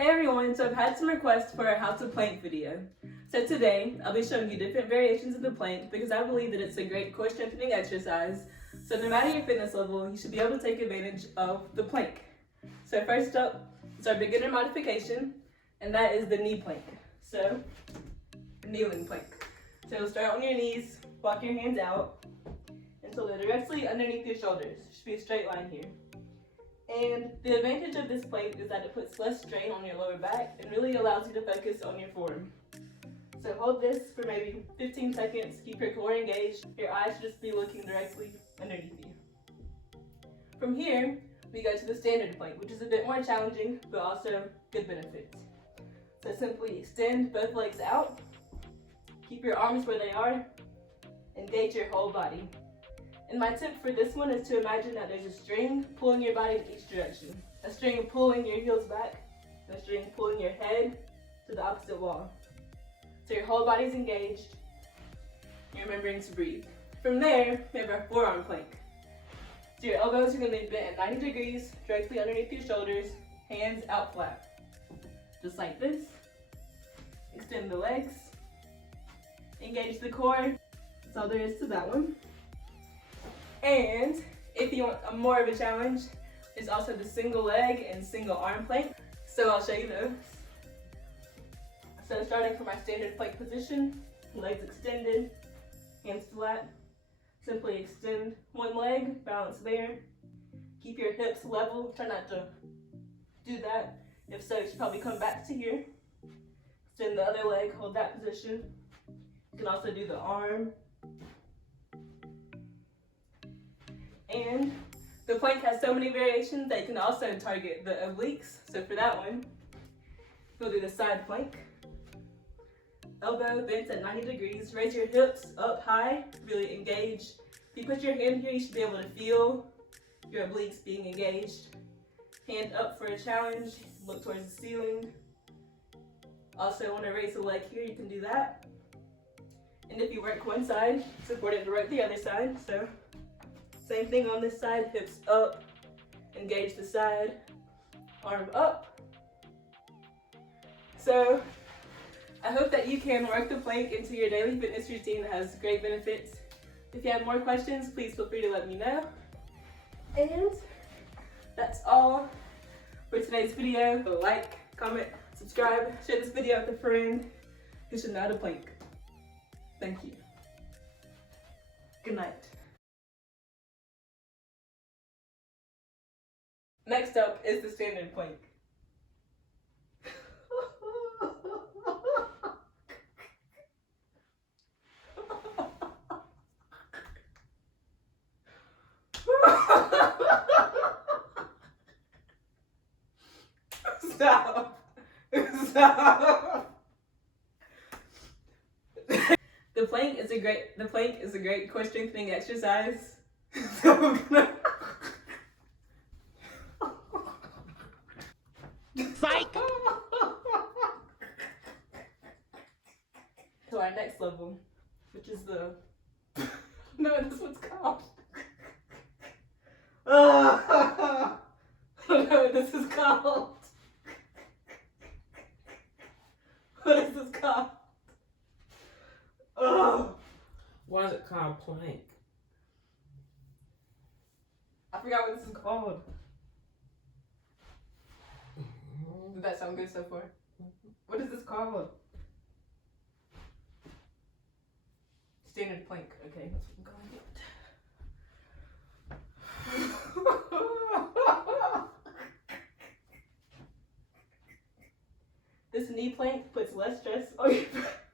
Hey everyone, so I've had some requests for a how to plank video. So today, I'll be showing you different variations of the plank because I believe that it's a great core strengthening exercise. So no matter your fitness level, you should be able to take advantage of the plank. So first up is our beginner modification, and that is the knee plank. So, kneeling plank. So you'll start on your knees, walk your hands out until they're directly underneath your shoulders. It should be a straight line here. And the advantage of this plank is that it puts less strain on your lower back and really allows you to focus on your form. So hold this for maybe 15 seconds, keep your core engaged, your eyes should just be looking directly underneath you. From here, we go to the standard plank, which is a bit more challenging, but also good benefits. So simply extend both legs out, keep your arms where they are, engage your whole body. And my tip for this one is to imagine that there's a string pulling your body in each direction. A string pulling your heels back, and a string pulling your head to the opposite wall. So your whole body's engaged, you're remembering to breathe. From there, we have our forearm plank. So your elbows are going to be bent at 90 degrees, directly underneath your shoulders, hands out flat. Just like this. Extend the legs, engage the core. That's all there is to that one. And if you want more of a challenge, there's also the single leg and single arm plank. So I'll show you those. So starting from my standard plank position, legs extended, hands flat. Simply extend one leg, balance there. Keep your hips level, try not to do that. If so, you should probably come back to here. Extend the other leg, hold that position. You can also do the arm. And the plank has so many variations that you can also target the obliques. So for that one, we'll do the side plank. Elbow bent at 90 degrees. Raise your hips up high, really engage. If you put your hand here, you should be able to feel your obliques being engaged. Hand up for a challenge, look towards the ceiling. Also want to raise the leg here, you can do that. And if you work one side, it's important to work the other side. So same thing on this side, hips up, engage the side, arm up. So I hope that you can work the plank into your daily fitness routine that has great benefits. If you have more questions, please feel free to let me know. And that's all for today's video. So like, comment, subscribe, share this video with a friend who should know how to plank. Thank you. Good night. Next up is the standard plank. Stop. Stop. The plank is a great core strengthening exercise. So Psych! To our next level, which is the no, this one's called. I don't know what this is called. What is this called? Oh, Why is it called plank? I forgot what this is called. Did that sound good so far? What is this called? Standard plank. Okay, that's what I'm going with. This knee plank puts less stress on your back.